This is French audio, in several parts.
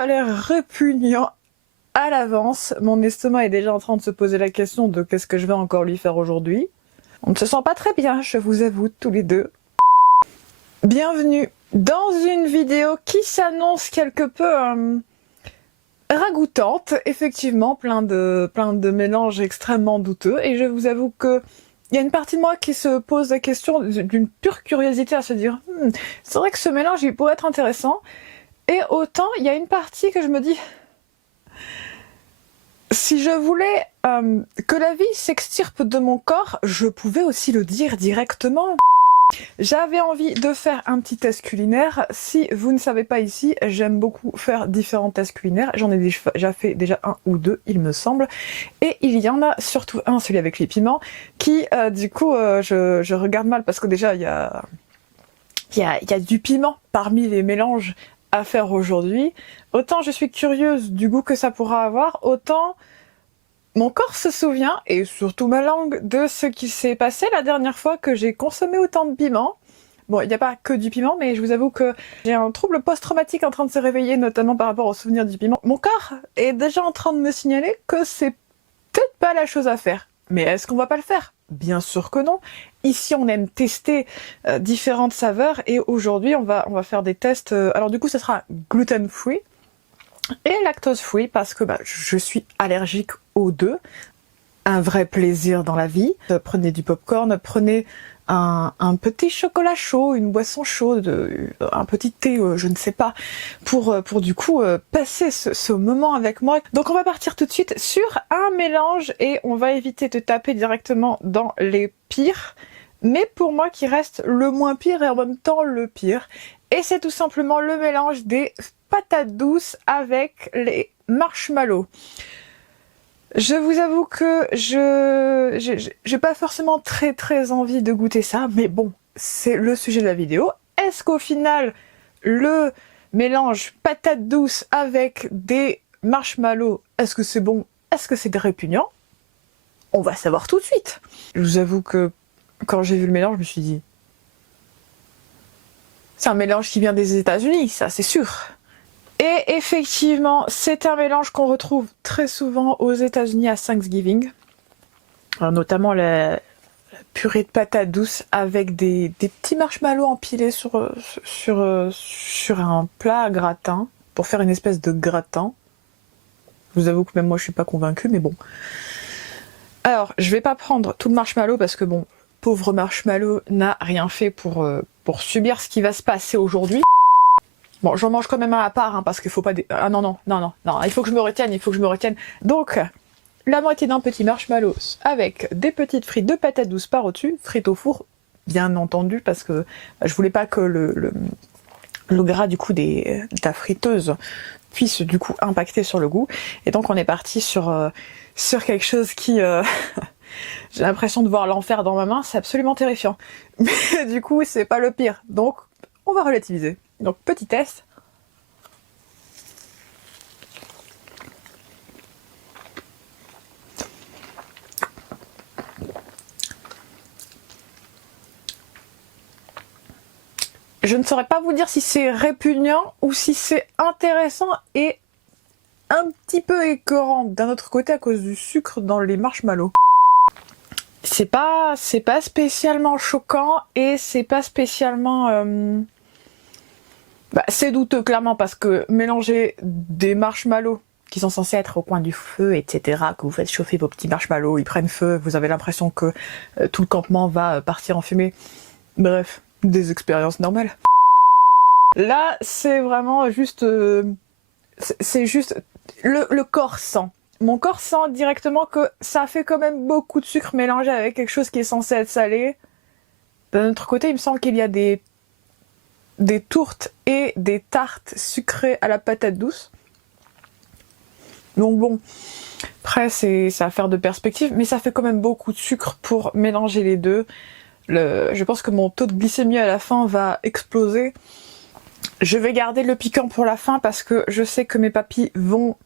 ça a l'air répugnant à l'avance. Mon estomac est déjà en train de se poser la question de qu'est-ce que je vais encore lui faire aujourd'hui. On ne se sent pas très bien, je vous avoue, tous les deux. Bienvenue dans une vidéo qui s'annonce quelque peu ragoûtante. Effectivement, plein de mélanges extrêmement douteux. Et je vous avoue que il y a une partie de moi qui se pose la question d'une pure curiosité à se dire c'est vrai que ce mélange il pourrait être intéressant. Et autant, il y a une partie que je me dis, si je voulais que la vie s'extirpe de mon corps, je pouvais aussi le dire directement. J'avais envie de faire un petit test culinaire. Si vous ne savez pas ici, j'aime beaucoup faire différents tests culinaires. J'en ai déjà fait un ou deux, il me semble. Et il y en a surtout un, celui avec les piments, qui du coup, je regarde mal parce que déjà, il y a du piment parmi les mélanges à faire aujourd'hui. Autant je suis curieuse du goût que ça pourra avoir, autant mon corps se souvient, et surtout ma langue, de ce qui s'est passé la dernière fois que j'ai consommé autant de piment. Bon, il n'y a pas que du piment, mais je vous avoue que j'ai un trouble post-traumatique en train de se réveiller, notamment par rapport au souvenir du piment. Mon corps est déjà en train de me signaler que c'est peut-être pas la chose à faire. Mais est-ce qu'on va pas le faire? Bien sûr que non. Ici, on aime tester différentes saveurs et aujourd'hui, on va faire des tests. Alors du coup, ça sera gluten-free et lactose-free parce que je suis allergique aux deux. Un vrai plaisir dans la vie. Prenez du popcorn, prenez un petit chocolat chaud, une boisson chaude, un petit thé, je ne sais pas, pour du coup passer ce moment avec moi. Donc on va partir tout de suite sur un mélange et on va éviter de taper directement dans les pires, mais pour moi qui reste le moins pire et en même temps le pire. Et c'est tout simplement le mélange des patates douces avec les marshmallows. Je vous avoue que j'ai pas forcément très envie de goûter ça, mais bon, c'est le sujet de la vidéo. Est-ce qu'au final, le mélange patate douce avec des marshmallows, est-ce que c'est bon? Est-ce que c'est répugnant? On va savoir tout de suite. Je vous avoue que quand j'ai vu le mélange, je me suis dit c'est un mélange qui vient des États-Unis, ça c'est sûr. Et effectivement, c'est un mélange qu'on retrouve très souvent aux États-Unis à Thanksgiving. Alors, notamment la purée de patates douces avec des petits marshmallows empilés sur un plat à gratin pour faire une espèce de gratin. Je vous avoue que même moi je suis pas convaincue, mais bon. Alors, je vais pas prendre tout le marshmallow parce que bon, pauvre marshmallow n'a rien fait pour subir ce qui va se passer aujourd'hui. Bon, j'en mange quand même un à part, hein, parce qu'il faut pas... Ah non, il faut que je me retienne, Donc, la moitié d'un petit marshmallow avec des petites frites de patates douces par au-dessus, frites au four, bien entendu, parce que je voulais pas que le gras du coup de la friteuse puisse du coup impacter sur le goût. Et donc on est parti sur quelque chose qui... j'ai l'impression de voir l'enfer dans ma main, c'est absolument terrifiant. Mais du coup, c'est pas le pire, donc on va relativiser. Donc petit test. Je ne saurais pas vous dire si c'est répugnant ou si c'est intéressant et un petit peu écœurant d'un autre côté à cause du sucre dans les marshmallows. C'est pas spécialement choquant et c'est pas spécialement... c'est douteux clairement parce que mélanger des marshmallows qui sont censés être au coin du feu, etc., que vous faites chauffer vos petits marshmallows, ils prennent feu, vous avez l'impression que tout le campement va partir en fumée. Bref, des expériences normales. Là, c'est vraiment juste... c'est juste... Le corps sent. Mon corps sent directement que ça fait quand même beaucoup de sucre mélangé avec quelque chose qui est censé être salé. D'un autre côté, il me semble qu'il y a des tourtes et des tartes sucrées à la patate douce. Donc bon, après c'est affaire de perspective, mais ça fait quand même beaucoup de sucre pour mélanger les deux. Je pense que mon taux de glycémie à la fin va exploser. Je vais garder le piquant pour la fin parce que je sais que mes papilles vont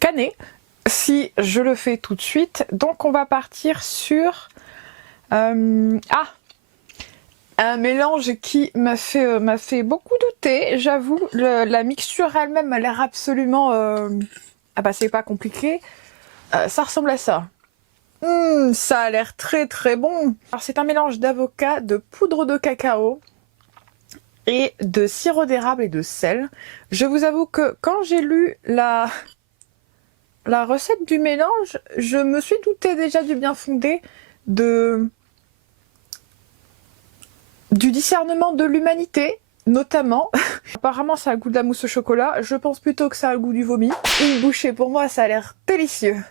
canner si je le fais tout de suite. Donc on va partir sur... Un mélange qui m'a fait beaucoup douter, j'avoue. La mixture elle-même a l'air absolument... Ah bah c'est pas compliqué. Ça ressemble à ça. Ça a l'air très très bon. Alors c'est un mélange d'avocat, de poudre de cacao et de sirop d'érable et de sel. Je vous avoue que quand j'ai lu la recette du mélange, je me suis douté déjà du bien fondé du discernement de l'humanité, notamment. Apparemment ça a le goût de la mousse au chocolat, je pense plutôt que ça a le goût du vomi. Une bouchée pour moi, ça a l'air délicieux.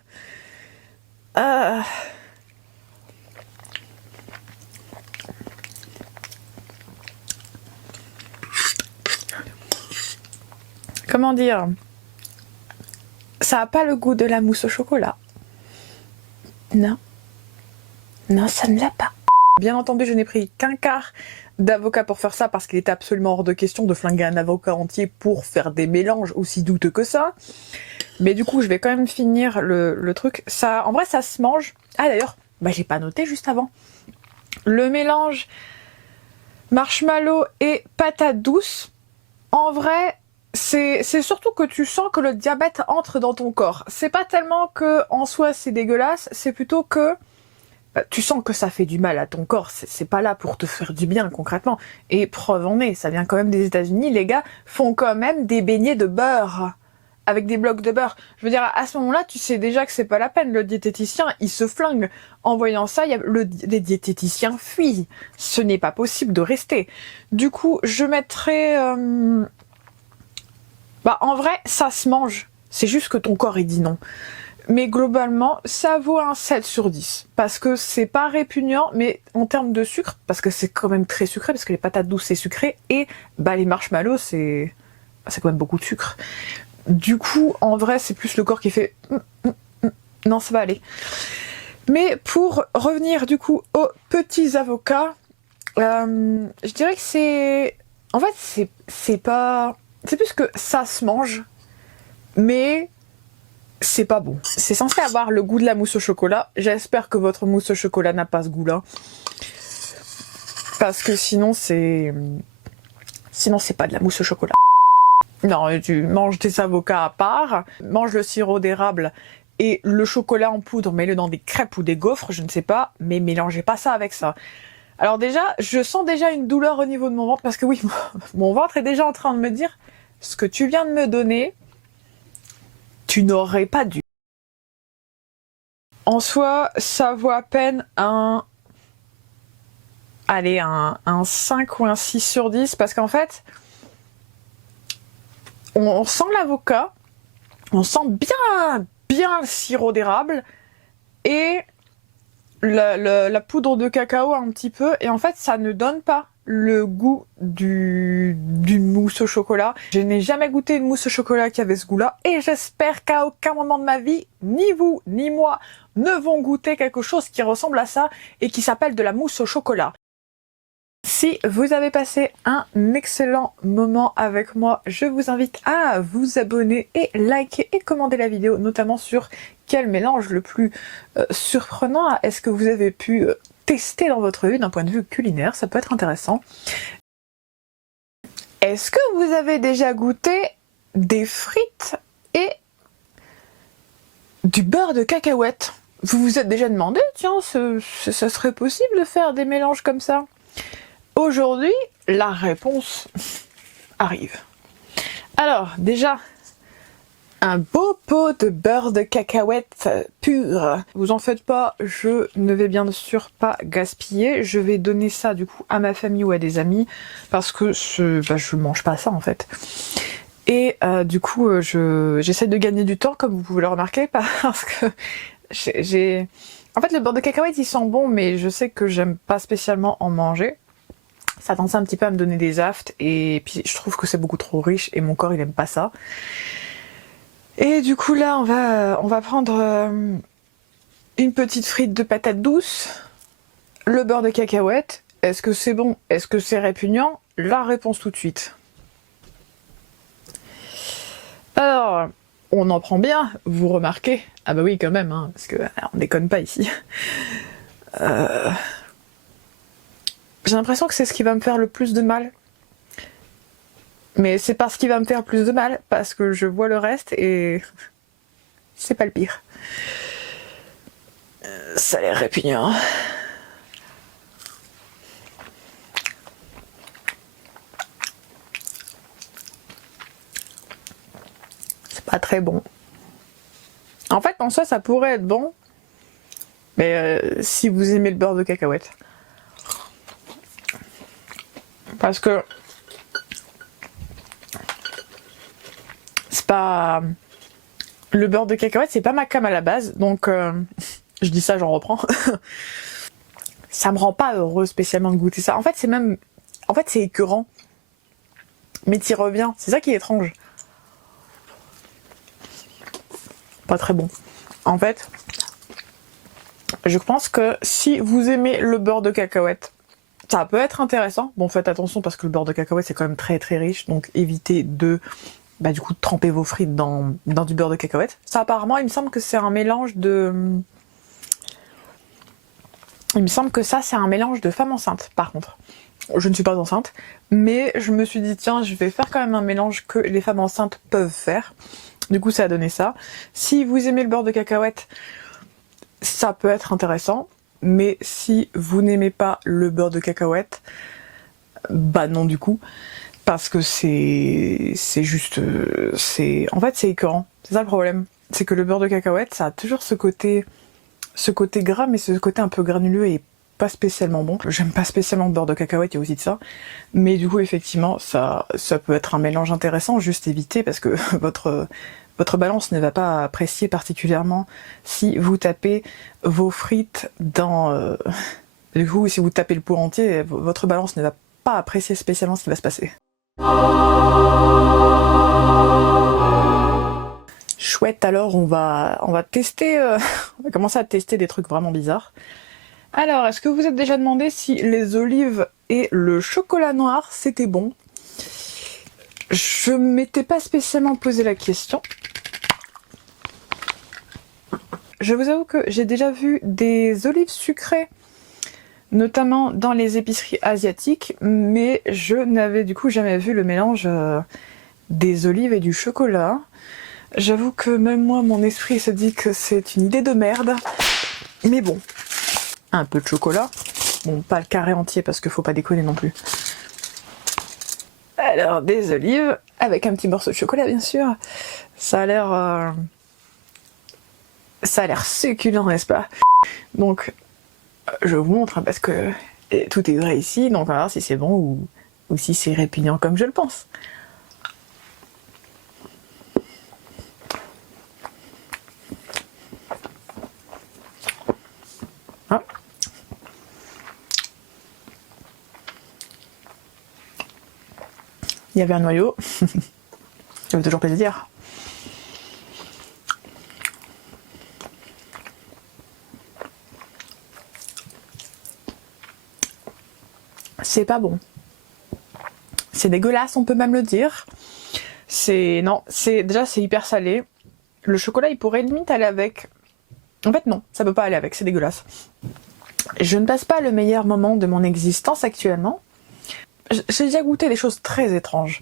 Comment dire? Ça a pas le goût de la mousse au chocolat. Non. Non, ça ne l'a pas. Bien entendu, je n'ai pris qu'un quart d'avocat pour faire ça parce qu'il était absolument hors de question de flinguer un avocat entier pour faire des mélanges aussi douteux que ça. Mais du coup, je vais quand même finir le truc. Ça, en vrai, ça se mange. Ah d'ailleurs, bah, j'ai pas noté juste avant. Le mélange marshmallow et patate douce, en vrai, c'est surtout que tu sens que le diabète entre dans ton corps. C'est pas tellement que en soi c'est dégueulasse, c'est plutôt que tu sens que ça fait du mal à ton corps, c'est pas là pour te faire du bien concrètement. Et preuve en est, ça vient quand même des États-Unis, les gars font quand même des beignets de beurre avec des blocs de beurre. Je veux dire, à ce moment-là, tu sais déjà que c'est pas la peine. Le diététicien, il se flingue. En voyant ça, les diététiciens fuient. Ce n'est pas possible de rester. Du coup, je mettrai... Bah, en vrai, ça se mange. C'est juste que ton corps, il dit non. Mais globalement, ça vaut un 7 sur 10. Parce que c'est pas répugnant, mais en termes de sucre, parce que c'est quand même très sucré, parce que les patates douces, c'est sucré, et bah, les marshmallows, c'est quand même beaucoup de sucre. Du coup, en vrai, c'est plus le corps qui fait non, ça va aller. Mais pour revenir du coup aux petits avocats, je dirais que c'est... En fait, c'est pas... C'est plus que ça se mange, mais c'est pas bon. C'est censé avoir le goût de la mousse au chocolat. J'espère que votre mousse au chocolat n'a pas ce goût-là. Parce que sinon, c'est... Sinon, c'est pas de la mousse au chocolat. Non, tu manges tes avocats à part, mange le sirop d'érable et le chocolat en poudre, mets-le dans des crêpes ou des gaufres, je ne sais pas, mais mélangez pas ça avec ça. Alors déjà, je sens déjà une douleur au niveau de mon ventre, parce que oui, mon ventre est déjà en train de me dire, ce que tu viens de me donner, tu n'aurais pas dû. En soi, ça vaut à peine un 5 ou un 6 sur 10, parce qu'en fait, on sent l'avocat, on sent bien le sirop d'érable et la poudre de cacao un petit peu, et en fait ça ne donne pas le goût d'une mousse au chocolat. Je n'ai jamais goûté une mousse au chocolat qui avait ce goût-là, et j'espère qu'à aucun moment de ma vie, ni vous ni moi ne vont goûter quelque chose qui ressemble à ça et qui s'appelle de la mousse au chocolat. Si vous avez passé un excellent moment avec moi, je vous invite à vous abonner et liker et commenter la vidéo, notamment sur quel mélange le plus surprenant est-ce que vous avez pu tester dans votre vie d'un point de vue culinaire, ça peut être intéressant. Est-ce que vous avez déjà goûté des frites et du beurre de cacahuète? Vous vous êtes déjà demandé, tiens, ça serait possible de faire des mélanges comme ça? Aujourd'hui, la réponse arrive. Alors, déjà, un beau pot de beurre de cacahuète pur. Vous en faites pas, je ne vais bien sûr pas gaspiller. Je vais donner ça du coup à ma famille ou à des amis parce que je mange pas ça en fait. Et du coup, j'essaie de gagner du temps comme vous pouvez le remarquer parce que j'ai... En fait, le beurre de cacahuète il sent bon, mais je sais que j'aime pas spécialement en manger. Ça tendance un petit peu à me donner des aftes et puis je trouve que c'est beaucoup trop riche et mon corps il aime pas ça. Et du coup là on va prendre une petite frite de patates douces, le beurre de cacahuète. Est-ce que c'est bon? Est-ce que c'est répugnant? La réponse tout de suite. Alors, on en prend bien, vous remarquez? Ah bah oui quand même, hein, parce que on déconne pas ici. J'ai l'impression que c'est ce qui va me faire le plus de mal. Mais c'est parce qu'il va me faire plus de mal, parce que je vois le reste et c'est pas le pire. Ça a l'air répugnant. C'est pas très bon. En fait, en soi, ça pourrait être bon, mais si vous aimez le beurre de cacahuète. Parce que c'est pas... Le beurre de cacahuète, c'est pas ma came à la base, donc je dis ça, j'en reprends. Ça me rend pas heureux spécialement de goûter ça. En fait, c'est même... En fait, c'est écœurant. Mais t'y reviens. C'est ça qui est étrange. Pas très bon. En fait, je pense que si vous aimez le beurre de cacahuète, ça peut être intéressant. Bon, faites attention parce que le beurre de cacahuète, c'est quand même très très riche. Donc évitez de... du coup, de tremper vos frites dans du beurre de cacahuète. Ça, apparemment, il me semble que c'est un mélange de... Il me semble que ça, c'est un mélange de femme enceinte, par contre. Je ne suis pas enceinte, mais je me suis dit, tiens, je vais faire quand même un mélange que les femmes enceintes peuvent faire. Du coup, ça a donné ça. Si vous aimez le beurre de cacahuète, ça peut être intéressant. Mais si vous n'aimez pas le beurre de cacahuète, bah non du coup. Parce que c'est juste... En fait, c'est écœurant. C'est ça le problème. C'est que le beurre de cacahuète, ça a toujours ce côté gras, mais ce côté un peu granuleux et pas spécialement bon. J'aime pas spécialement le beurre de cacahuète, il y a aussi de ça. Mais du coup, effectivement, ça peut être un mélange intéressant, juste éviter, parce que votre balance ne va pas apprécier particulièrement si vous tapez vos frites dans... Du coup, si vous tapez le pot entier, votre balance ne va pas apprécier spécialement ce qui va se passer. Chouette, alors on va tester, on va commencer à tester des trucs vraiment bizarres. Alors, est-ce que vous êtes déjà demandé si les olives et le chocolat noir c'était bon? Je m'étais pas spécialement posé la question. Je vous avoue que j'ai déjà vu des olives sucrées, notamment dans les épiceries asiatiques, mais je n'avais du coup jamais vu le mélange des olives et du chocolat. J'avoue que même moi, mon esprit se dit que c'est une idée de merde. Mais bon, un peu de chocolat. Bon, pas le carré entier parce qu'il faut pas déconner non plus. Alors, des olives, avec un petit morceau de chocolat bien sûr. Ça a l'air succulent, n'est-ce pas? Donc, je vous montre parce que tout est vrai ici, donc on va voir si c'est bon ou si c'est répugnant comme je le pense. Ah. Il y avait un noyau, ça fait toujours plaisir. C'est pas bon. C'est dégueulasse, on peut même le dire. Déjà c'est hyper salé. Le chocolat il pourrait limite aller avec. En fait non, ça peut pas aller avec, c'est dégueulasse. Je ne passe pas le meilleur moment de mon existence actuellement. J'ai déjà goûté des choses très étranges.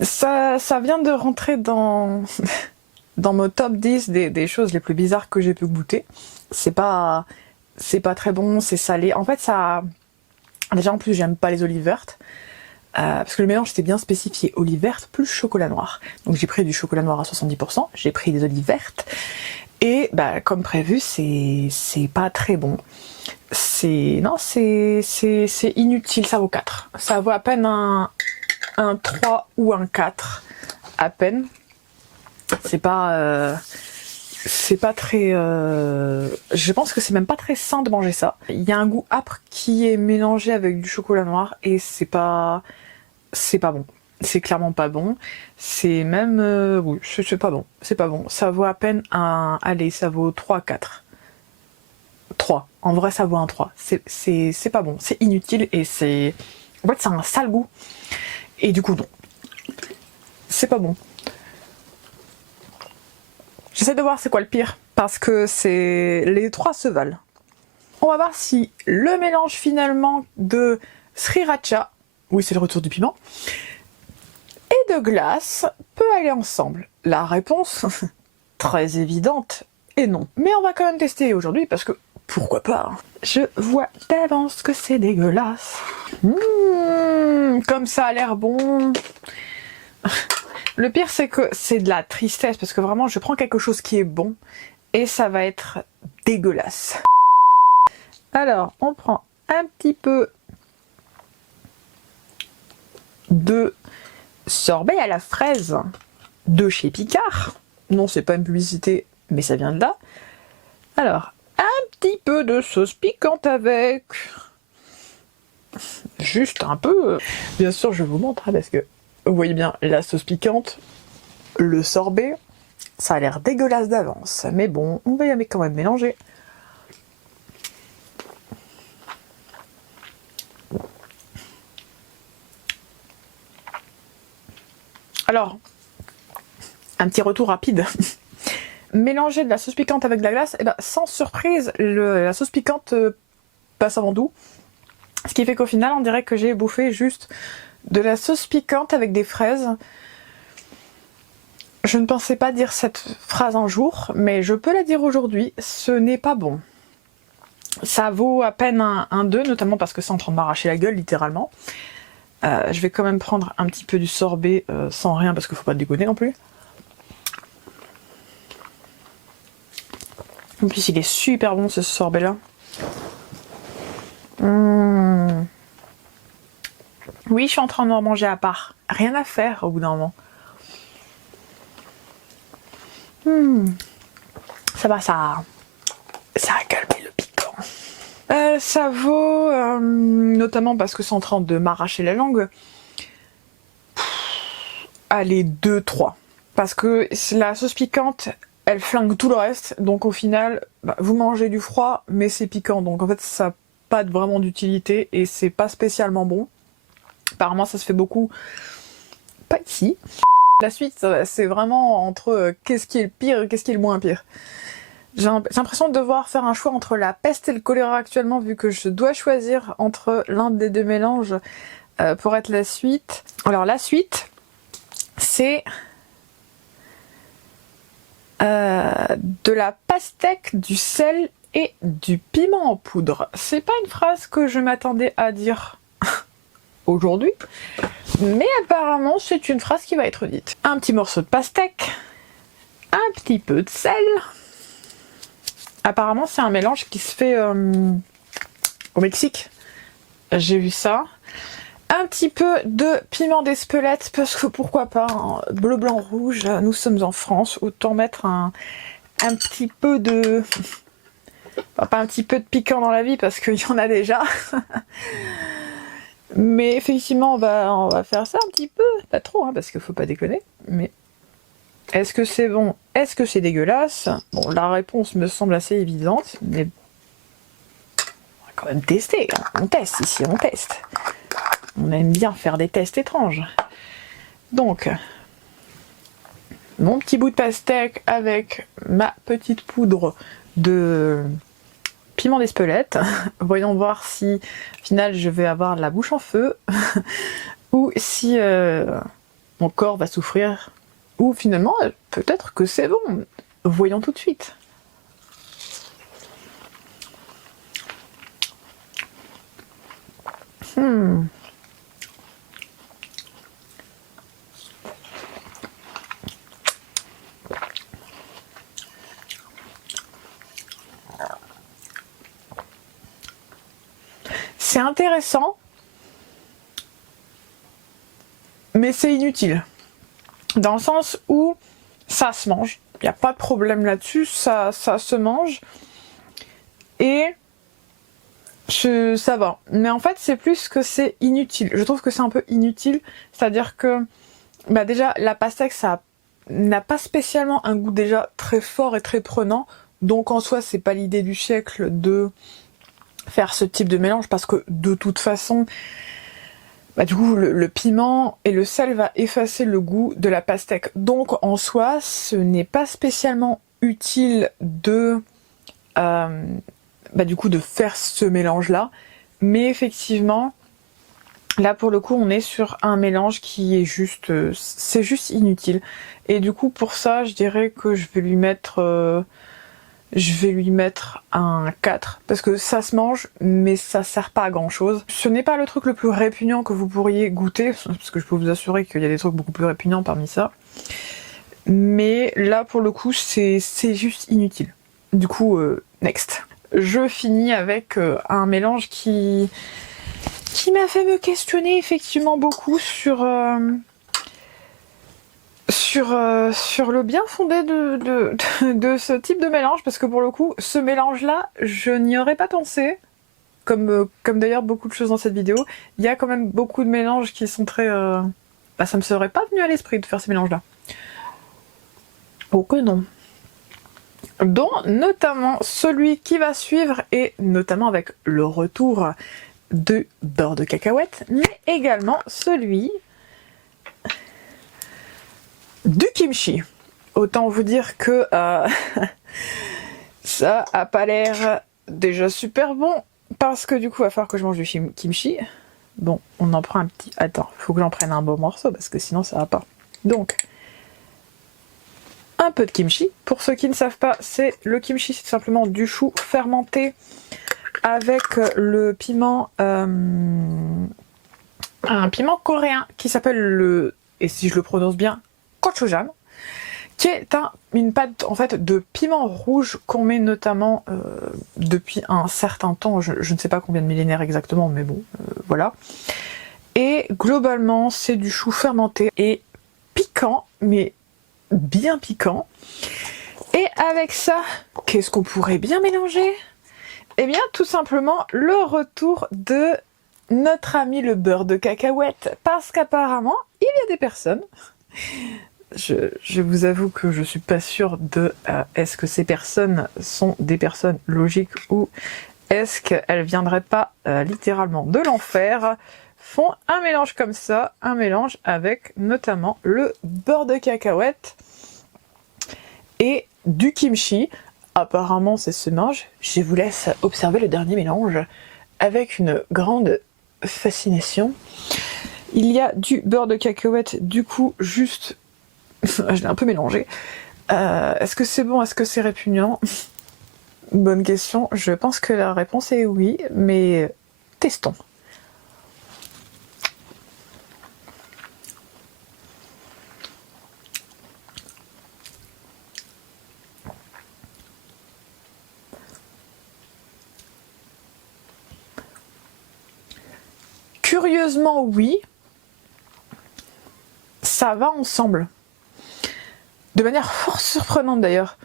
Ça vient de rentrer dans mon top 10 des choses les plus bizarres que j'ai pu goûter. C'est pas très bon, c'est salé. En fait ça... Déjà en plus j'aime pas les olives vertes. Parce que le mélange était bien spécifié, olive verte plus chocolat noir. Donc j'ai pris du chocolat noir à 70%, j'ai pris des olives vertes, et comme prévu, c'est pas très bon. C'est inutile, ça vaut 4. Ça vaut à peine un 3 ou un 4, à peine. C'est pas très... Je pense que c'est même pas très sain de manger ça. Il y a un goût âpre qui est mélangé avec du chocolat noir, et c'est pas bon. C'est clairement pas bon. C'est même... oui, c'est pas bon. C'est pas bon. Ça vaut à peine un... Allez, ça vaut 3, 4. 3. En vrai, ça vaut un 3. C'est pas bon. C'est inutile et c'est... En fait, ça a un sale goût. Et du coup, non. C'est pas bon. J'essaie de voir c'est quoi le pire. Parce que les 3 se valent. On va voir si le mélange finalement de sriracha, oui c'est le retour du piment, et de glace peut aller ensemble. La réponse, très évidente, est non. Mais on va quand même tester aujourd'hui parce que pourquoi pas. Je vois d'avance que c'est dégueulasse. Comme ça a l'air bon. Le pire c'est que c'est de la tristesse parce que vraiment je prends quelque chose qui est bon et ça va être dégueulasse. Alors on prend un petit peu de sorbet à la fraise de chez Picard. Non, c'est pas une publicité, mais ça vient de là. Alors, un petit peu de sauce piquante avec. Juste un peu. Bien sûr, je vous montre, parce que vous voyez bien la sauce piquante, le sorbet, ça a l'air dégueulasse d'avance. Mais bon, on va quand même mélanger. Alors, un petit retour rapide. Mélanger de la sauce piquante avec de la glace, et ben, sans surprise, la sauce piquante passe avant tout. Ce qui fait qu'au final, on dirait que j'ai bouffé juste de la sauce piquante avec des fraises. Je ne pensais pas dire cette phrase un jour, mais je peux la dire aujourd'hui, ce n'est pas bon. Ça vaut à peine un 2, notamment parce que c'est en train de m'arracher la gueule, littéralement. Je vais quand même prendre un petit peu du sorbet sans rien, parce qu'il ne faut pas déconner non plus. En plus, il est super bon ce sorbet-là. Oui, je suis en train de en manger à part. Rien à faire au bout d'un moment. Ça va, ça a calmé le piquant. Ça vaut, notamment parce que c'est en train de m'arracher la langue, allez, 2-3. Parce que la sauce piquante, elle flingue tout le reste. Donc au final, vous mangez du froid, mais c'est piquant. Donc en fait, ça n'a pas vraiment d'utilité et c'est pas spécialement bon. Apparemment, ça se fait beaucoup. Pas ici. La suite, c'est vraiment entre qu'est-ce qui est le pire et qu'est-ce qui est le moins pire. J'ai l'impression de devoir faire un choix entre la peste et le choléra actuellement, vu que je dois choisir entre l'un des deux mélanges pour être la suite. Alors la suite, c'est de la pastèque, du sel et du piment en poudre. C'est pas une phrase que je m'attendais à dire aujourd'hui, mais apparemment c'est une phrase qui va être dite. Un petit morceau de pastèque, un petit peu de sel. Apparemment c'est un mélange qui se fait au Mexique. J'ai vu ça. Un petit peu de piment d'Espelette, parce que pourquoi pas, hein, bleu, blanc, rouge, nous sommes en France, autant mettre un petit peu de... Enfin, pas un petit peu de piquant dans la vie, parce qu'il y en a déjà. Mais effectivement, on va faire ça un petit peu, pas trop, hein, parce qu'il faut pas déconner, mais... Est-ce que c'est bon? Est-ce que c'est dégueulasse? Bon, la réponse me semble assez évidente, mais... On va quand même tester, hein. On teste ici, on teste. On aime bien faire des tests étranges. Donc, mon petit bout de pastèque avec ma petite poudre de piment d'Espelette. Voyons voir si, au final, je vais avoir la bouche en feu ou si mon corps va souffrir. Ou finalement, peut-être que c'est bon. Voyons tout de suite. C'est intéressant, mais c'est inutile. Dans le sens où ça se mange, il n'y a pas de problème là-dessus, ça se mange, et ça va. Mais en fait, c'est plus que c'est inutile. Je trouve que c'est un peu inutile, c'est-à-dire que déjà, la pastèque, ça n'a pas spécialement un goût déjà très fort et très prenant, donc en soi, c'est pas l'idée du siècle de faire ce type de mélange, parce que de toute façon, du coup, le piment et le sel va effacer le goût de la pastèque. Donc en soi, ce n'est pas spécialement utile de du coup de faire ce mélange là, mais effectivement là pour le coup on est sur un mélange qui est juste, c'est juste inutile, et du coup pour ça je dirais que je vais lui mettre un 4, parce que ça se mange, mais ça sert pas à grand chose. Ce n'est pas le truc le plus répugnant que vous pourriez goûter, parce que je peux vous assurer qu'il y a des trucs beaucoup plus répugnants parmi ça. Mais là, pour le coup, c'est juste inutile. Du coup, next. Je finis avec un mélange qui m'a fait me questionner effectivement beaucoup sur le bien fondé de ce type de mélange, parce que pour le coup, ce mélange-là, je n'y aurais pas pensé, comme d'ailleurs beaucoup de choses dans cette vidéo. Il y a quand même beaucoup de mélanges qui sont très... ça me serait pas venu à l'esprit de faire ces mélanges-là. Oh que non. Dont notamment celui qui va suivre, et notamment avec le retour de beurre de cacahuète, mais également celui du kimchi. Autant vous dire que ça a pas l'air déjà super bon, parce que du coup il va falloir que je mange du kimchi. Bon, on en prend un petit... Attends, faut que j'en prenne un bon morceau, parce que sinon ça va pas. Donc, un peu de kimchi. Pour ceux qui ne savent pas, c'est le kimchi, c'est simplement du chou fermenté avec le piment, un piment coréen qui s'appelle le, et si je le prononce bien, gochujang, qui est une pâte en fait de piment rouge qu'on met notamment depuis un certain temps, je ne sais pas combien de millénaires exactement, mais bon, voilà. Et globalement, c'est du chou fermenté et piquant, mais bien piquant. Et avec ça, qu'est-ce qu'on pourrait bien mélanger? Eh bien, tout simplement, le retour de notre ami le beurre de cacahuète, parce qu'apparemment, il y a des personnes... Je vous avoue que je suis pas sûre de est-ce que ces personnes sont des personnes logiques, ou est-ce qu'elles viendraient pas littéralement de l'enfer, font un mélange comme ça, un mélange avec notamment le beurre de cacahuète et du kimchi. Apparemment c'est ce mélange. Je vous laisse observer le dernier mélange avec une grande fascination. Il y a du beurre de cacahuète, du coup juste... je l'ai un peu mélangé. Est-ce que c'est bon? Est-ce que c'est répugnant? Bonne question. Je pense que la réponse est oui, mais testons. Curieusement, oui. Ça va ensemble. De manière fort surprenante d'ailleurs.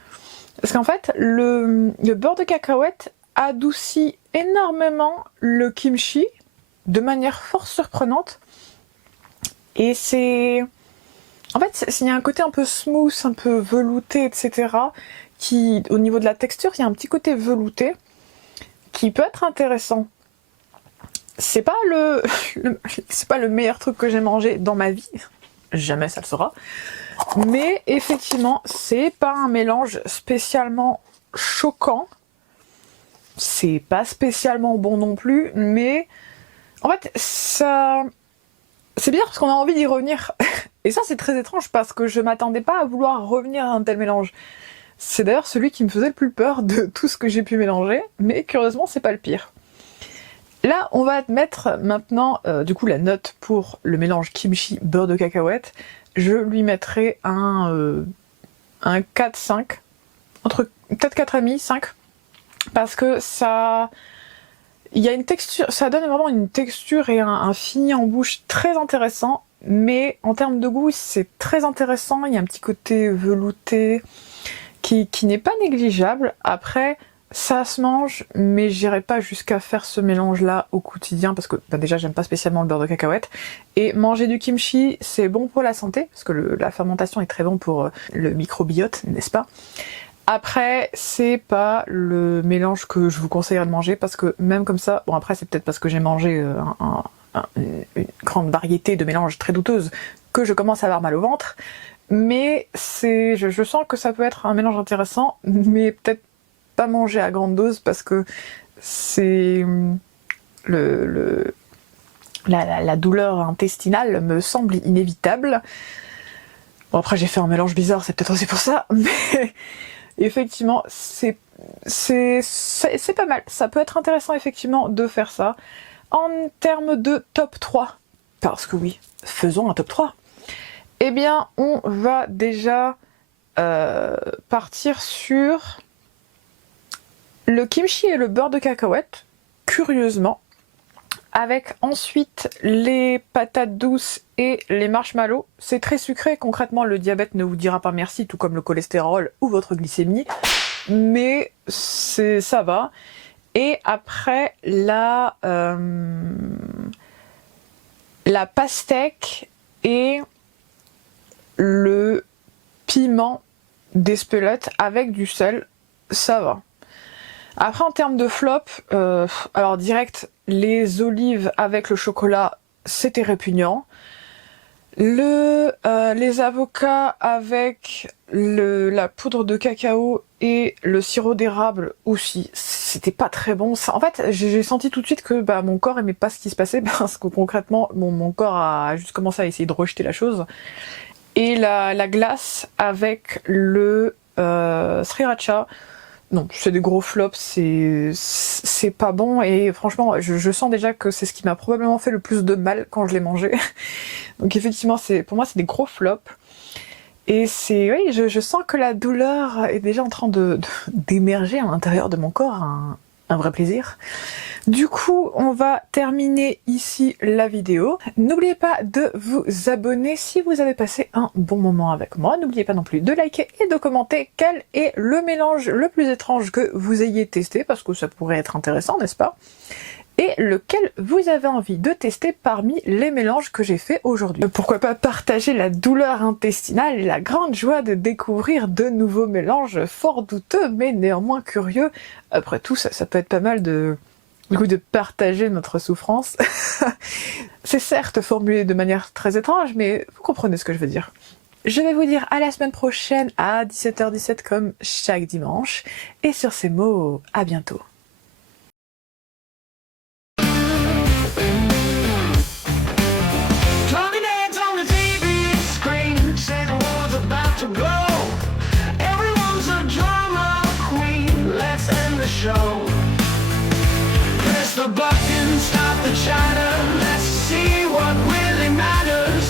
Parce qu'en fait, le beurre de cacahuète adoucit énormément le kimchi de manière fort surprenante. Et c'est... En fait, il y a un côté un peu smooth, un peu velouté, etc. Qui, au niveau de la texture, il y a un petit côté velouté qui peut être intéressant. C'est pas c'est pas le meilleur truc que j'ai mangé dans ma vie. Jamais ça le sera. Mais effectivement, c'est pas un mélange spécialement choquant. C'est pas spécialement bon non plus, mais en fait, ça... c'est bizarre parce qu'on a envie d'y revenir. Et ça, c'est très étrange parce que je m'attendais pas à vouloir revenir à un tel mélange. C'est d'ailleurs celui qui me faisait le plus peur de tout ce que j'ai pu mélanger, mais curieusement, c'est pas le pire. Là, on va mettre maintenant, du coup, la note pour le mélange kimchi beurre de cacahuète. Je lui mettrai un 4-5, entre peut-être 4,5, 5, parce que ça... il y a une texture, ça donne vraiment une texture et un fini en bouche très intéressant, mais en termes de goût, c'est très intéressant. Il y a un petit côté velouté qui n'est pas négligeable. Après, ça se mange, mais j'irai pas jusqu'à faire ce mélange-là au quotidien, parce que déjà, j'aime pas spécialement le beurre de cacahuète. Et manger du kimchi, c'est bon pour la santé, parce que la fermentation est très bon pour le microbiote, n'est-ce pas? Après, c'est pas le mélange que je vous conseillerais de manger, parce que même comme ça, bon après c'est peut-être parce que j'ai mangé une grande variété de mélanges très douteuses que je commence à avoir mal au ventre, mais je sens que ça peut être un mélange intéressant, mais peut-être pas manger à grande dose, parce que c'est la douleur intestinale me semble inévitable. Bon, après j'ai fait un mélange bizarre, c'est peut-être aussi pour ça, mais effectivement c'est pas mal. Ça peut être intéressant effectivement de faire ça. En termes de top 3, parce que oui, faisons un top 3. Eh bien, on va déjà partir sur le kimchi et le beurre de cacahuète, curieusement, avec ensuite les patates douces et les marshmallows. C'est très sucré, concrètement le diabète ne vous dira pas merci, tout comme le cholestérol ou votre glycémie, mais ça va. Et après la pastèque et le piment d'Espelette avec du sel, ça va. Après en termes de flop, alors direct, les olives avec le chocolat, c'était répugnant. Les avocats avec la poudre de cacao et le sirop d'érable aussi, c'était pas très bon. En fait, j'ai senti tout de suite que mon corps aimait pas ce qui se passait, parce que concrètement, mon corps a juste commencé à essayer de rejeter la chose. Et la glace avec le sriracha, non, c'est des gros flops, c'est pas bon, et franchement, je sens déjà que c'est ce qui m'a probablement fait le plus de mal quand je l'ai mangé. Donc effectivement, pour moi, c'est des gros flops. Et oui, je sens que la douleur est déjà en train d'émerger à l'intérieur de mon corps, un vrai plaisir. Du coup, on va terminer ici la vidéo. N'oubliez pas de vous abonner si vous avez passé un bon moment avec moi. N'oubliez pas non plus de liker et de commenter quel est le mélange le plus étrange que vous ayez testé, parce que ça pourrait être intéressant, n'est-ce pas? Et lequel vous avez envie de tester parmi les mélanges que j'ai fait aujourd'hui. Pourquoi pas partager la douleur intestinale et la grande joie de découvrir de nouveaux mélanges fort douteux mais néanmoins curieux. Après tout, ça peut être pas mal de partager notre souffrance. C'est certes formulé de manière très étrange, mais vous comprenez ce que je veux dire. Je vais vous dire à la semaine prochaine à 17h17 comme chaque dimanche. Et sur ces mots, à bientôt. Press the button, stop the chatter, let's see what